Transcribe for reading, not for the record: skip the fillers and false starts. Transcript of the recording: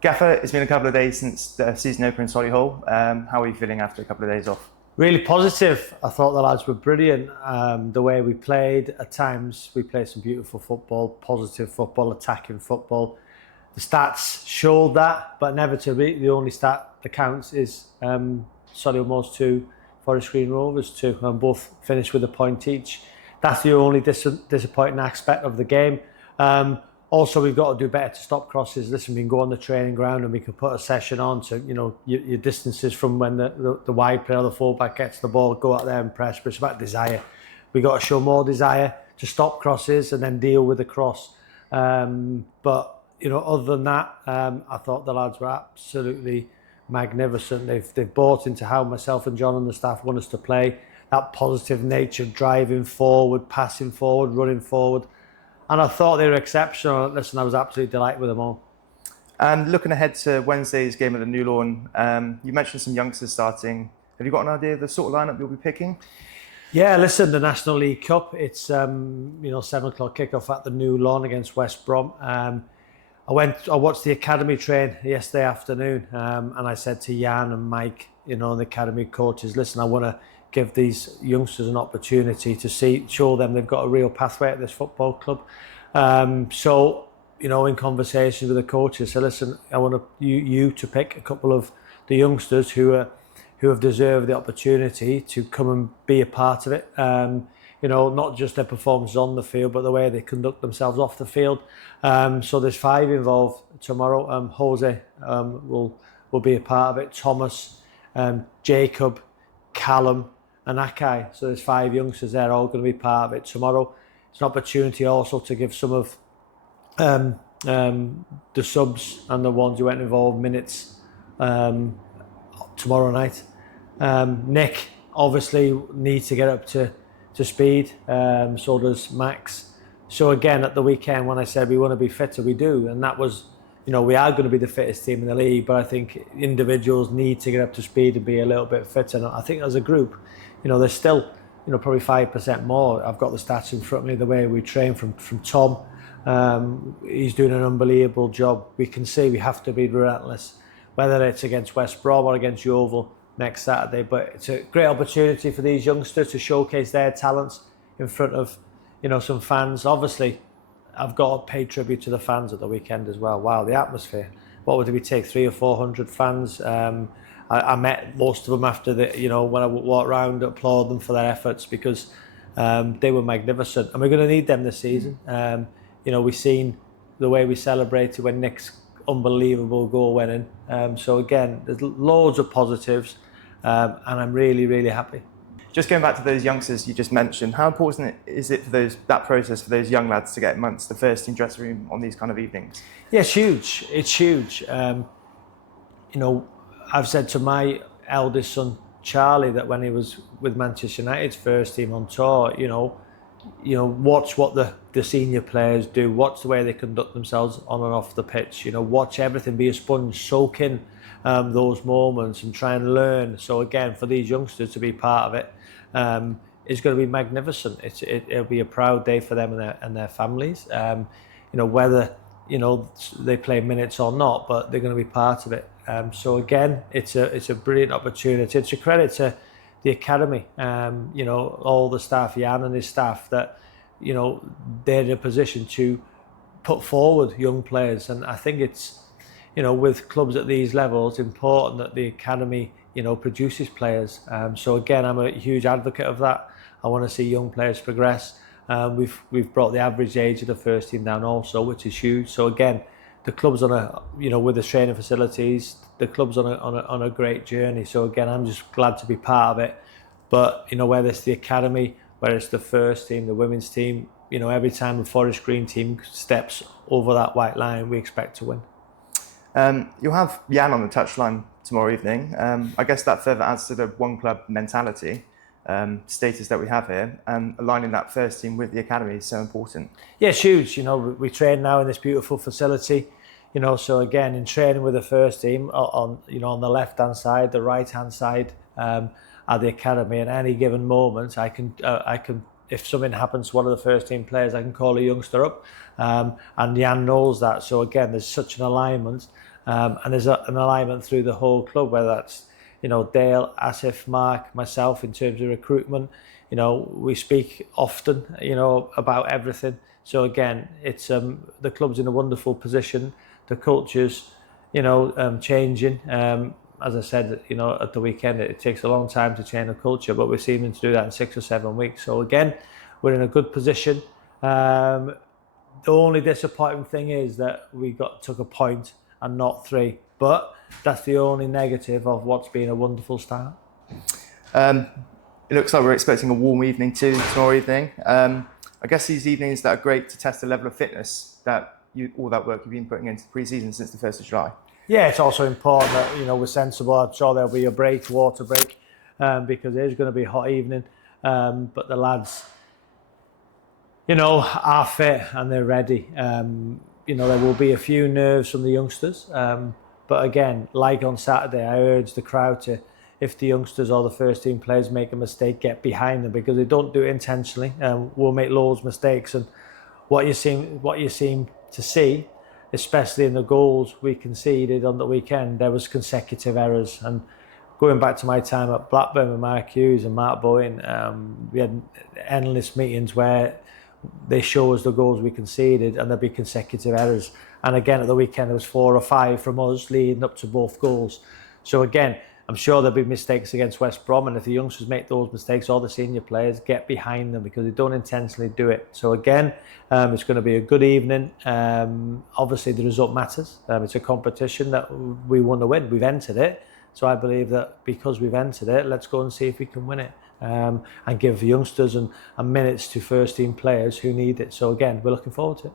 Gaffer, it's been a couple of days since the season opener in Solihull. How are you feeling after a couple of days off? Really positive. I thought the lads were brilliant. The way we played, at times we played some beautiful football, positive football, attacking football. The stats showed that, but inevitably the only stat that counts is Solihull Moors 2, Forest Green Rovers 2, and both finished with a point each. That's the only disappointing aspect of the game. Also, we've got to do better to stop crosses. Listen, we can go on the training ground and we can put a session on to, your distances from when the wide player or the fullback gets the ball, go out there and press. But it's about desire. We've got to show more desire to stop crosses and then deal with the cross. But other than that, I thought the lads were absolutely magnificent. They've bought into how myself and John and the staff want us to play. That positive nature, driving forward, passing forward, running forward. And I thought they were exceptional. Listen, I was absolutely delighted with them all. And looking ahead to Wednesday's game at the New Lawn, you mentioned some youngsters starting. Have you got an idea of the sort of lineup you'll be picking? Yeah, listen, the National League Cup, it's 7 o'clock kickoff at the New Lawn against West Brom. I watched the academy train yesterday afternoon, and I said to Jan and Mike, the academy coaches, listen, I want to give these youngsters an opportunity to show them they've got a real pathway at this football club. So, in conversations with the coaches, so listen, I want you to pick a couple of the youngsters who have deserved the opportunity to come and be a part of it. Not just their performances on the field, but the way they conduct themselves off the field. So there's 5 involved tomorrow. Jose will be a part of it. Thomas, Jacob, Callum, and Akai. So there's 5 youngsters there, all going to be part of it tomorrow. It's an opportunity also to give some of the subs and the ones who weren't involved minutes tomorrow night. Nick obviously needs to get up to speed, so does Max. So again, at the weekend when I said we want to be fitter, we do, and that was, we are going to be the fittest team in the league, but I think individuals need to get up to speed and be a little bit fitter. And I think as a group, there's still, probably 5% more. I've got the stats in front of me, the way we train from Tom. He's doing an unbelievable job. We can see we have to be relentless, whether it's against West Brom or against Yeovil next Saturday. But it's a great opportunity for these youngsters to showcase their talents in front of, some fans. Obviously, I've got to pay tribute to the fans at the weekend as well. Wow, the atmosphere. What would we take, 300 or 400 fans? I met most of them after when I walked around, applaud them for their efforts because they were magnificent. And we're going to need them this season. We've seen the way we celebrated when Nick's unbelievable goal went in. So again, there's loads of positives, and I'm really, really happy. Just going back to those youngsters you just mentioned, how important is it for that process for those young lads to get amongst the first team dressing room on these kind of evenings? Yeah, it's huge. It's huge. I've said to my eldest son Charlie that when he was with Manchester United's first team on tour, watch what the senior players do, watch the way they conduct themselves on and off the pitch, watch everything, be a sponge, soak in those moments and try and learn. So again, for these youngsters to be part of it is going to be magnificent. It'll be a proud day for them and their families. Whether they play minutes or not, but they're going to be part of it. So again, it's a brilliant opportunity. It's a credit to the academy, all the staff, Jan and his staff, that they're in a position to put forward young players. And I think it's with clubs at these levels, important that the academy produces players. So again, I'm a huge advocate of that. I want to see young players progress. We've brought the average age of the first team down also, which is huge. So again, the club's on a with the training facilities, the club's on a great journey. So again, I'm just glad to be part of it. But whether it's the academy, whether it's the first team, the women's team, every time a Forest Green team steps over that white line, we expect to win. You'll have Jan on the touchline tomorrow evening. I guess that further adds to the one club mentality status that we have here, and aligning that first team with the academy is so important. Yeah, it's huge. We train now in this beautiful facility. So again, in training with the first team, on the left hand side, the right hand side at the academy, at any given moment, I can if something happens to one of the first team players, I can call a youngster up, and Jan knows that. So again, there's such an alignment. And there's an alignment through the whole club, whether that's, you know, Dale, Asif, Mark, myself, in terms of recruitment. You know, we speak often, you know, about everything. So again, it's the club's in a wonderful position. The culture's, you know, changing. As I said, you know, at the weekend, it takes a long time to change a culture, but we're seeming to do that in 6 or 7 weeks. So again, we're in a good position. The only disappointing thing is that we took a point and not 3, but that's the only negative of what's been a wonderful start. It looks like we're expecting a warm evening too tomorrow evening. I guess these evenings that are great to test the level of fitness that all that work you've been putting into the pre-season since the 1st of July. Yeah, it's also important that, you know, we're sensible. I'm sure there'll be a water break, because it is going to be a hot evening. But the lads, you know, are fit and they're ready. You know, there will be a few nerves from the youngsters. But again, like on Saturday, I urge the crowd to, if the youngsters or the first team players make a mistake, get behind them, because they don't do it intentionally. We'll make loads of mistakes, and what you seem to see, especially in the goals we conceded on the weekend, there was consecutive errors. And going back to my time at Blackburn with Mark Hughes and Mark Bowen, we had endless meetings where they show us the goals we conceded and there'd be consecutive errors. And again, at the weekend, there was 4 or 5 from us leading up to both goals. So again, I'm sure there'll be mistakes against West Brom, and if the youngsters make those mistakes, all the senior players get behind them, because they don't intentionally do it. So again, it's going to be a good evening. Obviously, the result matters. It's a competition that we want to win. We've entered it. So I believe that because we've entered it, let's go and see if we can win it, and give youngsters and minutes to first team players who need it. So again, we're looking forward to it.